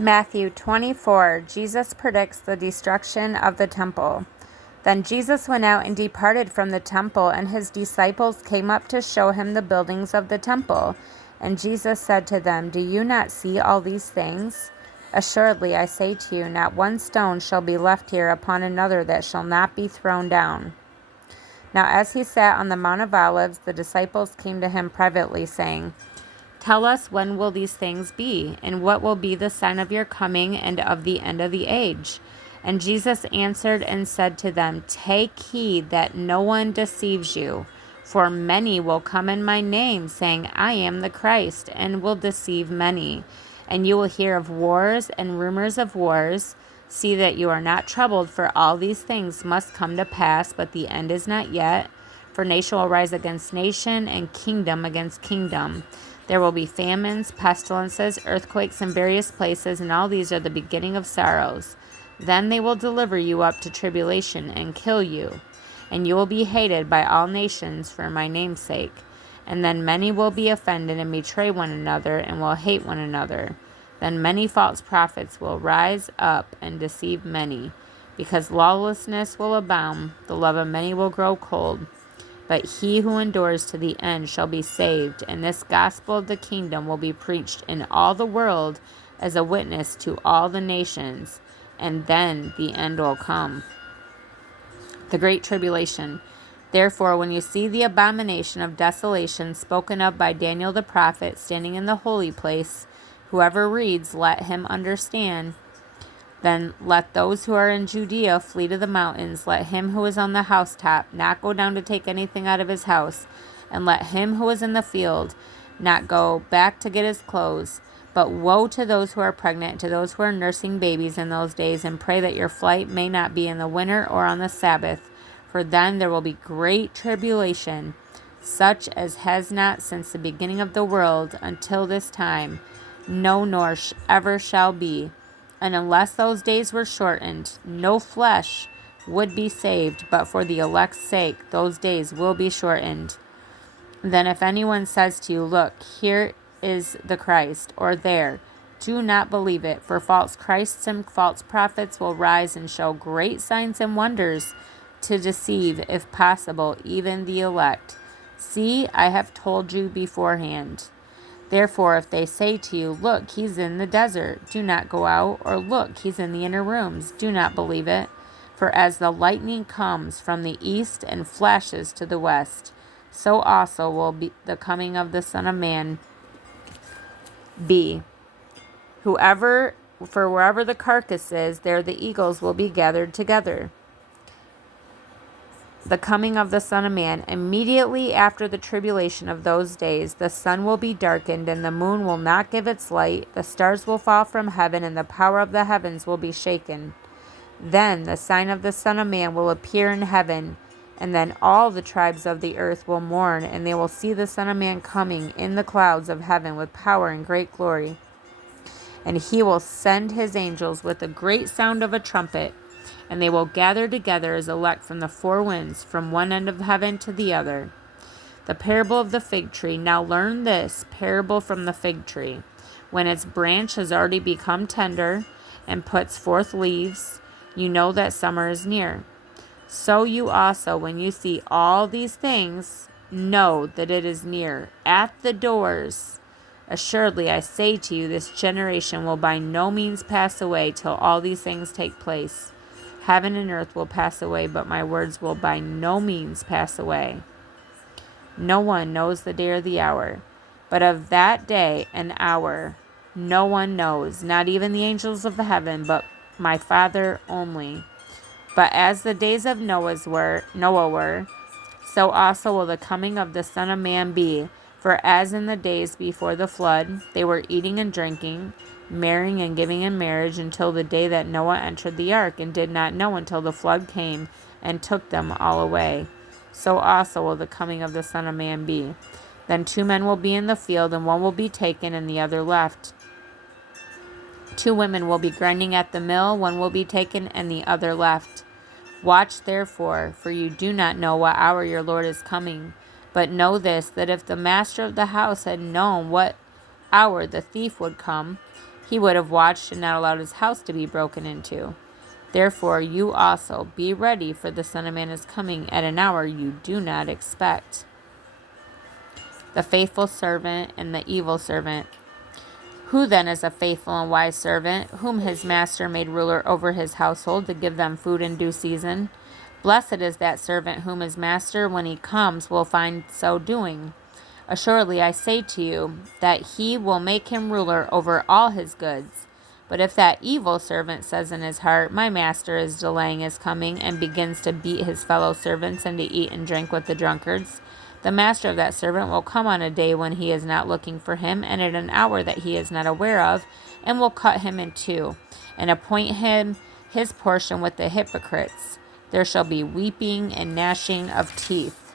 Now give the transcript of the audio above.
Matthew 24. Jesus predicts the destruction of the temple. Then Jesus went out and departed from the temple, and his disciples came up to show him the buildings of the temple. And Jesus said to them, Do you not see all these things? Assuredly, I say to you, not one stone shall be left here upon another that shall not be thrown down. Now as he sat on the Mount of Olives, the disciples came to him privately, saying, Tell us, when will these things be? And what will be the sign of your coming and of the end of the age? And Jesus answered and said to them, Take heed that no one deceives you. For many will come in my name, saying, I am the Christ, and will deceive many. And you will hear of wars and rumors of wars. See that you are not troubled, for all these things must come to pass, but the end is not yet. For nation will rise against nation, and kingdom against kingdom. There will be famines, pestilences, earthquakes in various places, and all these are the beginning of sorrows. Then they will deliver you up to tribulation and kill you, and you will be hated by all nations for my name's sake. And then many will be offended and betray one another and will hate one another. Then many false prophets will rise up and deceive many. Because lawlessness will abound, the love of many will grow cold. But he who endures to the end shall be saved, and this gospel of the kingdom will be preached in all the world as a witness to all the nations, and then the end will come. The Great Tribulation. Therefore, when you see the abomination of desolation spoken of by Daniel the prophet standing in the holy place, whoever reads, let him understand. Then let those who are in Judea flee to the mountains. Let him who is on the housetop not go down to take anything out of his house. And let him who is in the field not go back to get his clothes. But woe to those who are pregnant, to those who are nursing babies in those days, and pray that your flight may not be in the winter or on the Sabbath. For then there will be great tribulation, such as has not since the beginning of the world until this time, no nor ever shall be. And unless those days were shortened, no flesh would be saved, but for the elect's sake, those days will be shortened. Then if anyone says to you, Look, here is the Christ, or there, do not believe it, for false Christs and false prophets will rise and show great signs and wonders to deceive, if possible, even the elect. See, I have told you beforehand. Therefore, if they say to you, Look, he's in the desert, do not go out, or Look, he's in the inner rooms, do not believe it. For as the lightning comes from the east and flashes to the west, so also will be the coming of the Son of Man be. For wherever the carcass is, there the eagles will be gathered together. The coming of the Son of Man. Immediately after the tribulation of those days, the sun will be darkened, and the moon will not give its light. The stars will fall from heaven, and the power of the heavens will be shaken. Then the sign of the Son of Man will appear in heaven, and then all the tribes of the earth will mourn, and they will see the Son of Man coming in the clouds of heaven with power and great glory. And he will send his angels with a great sound of a trumpet, and they will gather together his elect from the four winds, from one end of heaven to the other. The parable of the fig tree. Now learn this parable from the fig tree. When its branch has already become tender and puts forth leaves, you know that summer is near. So you also, when you see all these things, know that it is near, at the doors. Assuredly, I say to you, this generation will by no means pass away till all these things take place. Heaven and earth will pass away, but my words will by no means pass away. No one knows the day or the hour, but of that day and hour no one knows, not even the angels of heaven, but my Father only. But as the days of Noah were, so also will the coming of the Son of Man be. For as in the days before the flood, they were eating and drinking, marrying and giving in marriage until the day that Noah entered the ark, and did not know until the flood came and took them all away. So also will the coming of the Son of Man be. Then 2 men will be in the field, and one will be taken and the other left. 2 women will be grinding at the mill, one will be taken and the other left. Watch therefore, for you do not know what hour your Lord is coming. But know this, that if the master of the house had known what hour the thief would come, he would have watched and not allowed his house to be broken into. Therefore, you also be ready, for the Son of Man is coming at an hour you do not expect. The faithful servant and the evil servant. Who then is a faithful and wise servant, whom his master made ruler over his household to give them food in due season? Blessed is that servant whom his master, when he comes, will find so doing. Assuredly, I say to you that he will make him ruler over all his goods. But if that evil servant says in his heart, my master is delaying his coming, and begins to beat his fellow servants and to eat and drink with the drunkards, the master of that servant will come on a day when he is not looking for him, and at an hour that he is not aware of, and will cut him in two, and appoint him his portion with the hypocrites. There shall be weeping and gnashing of teeth.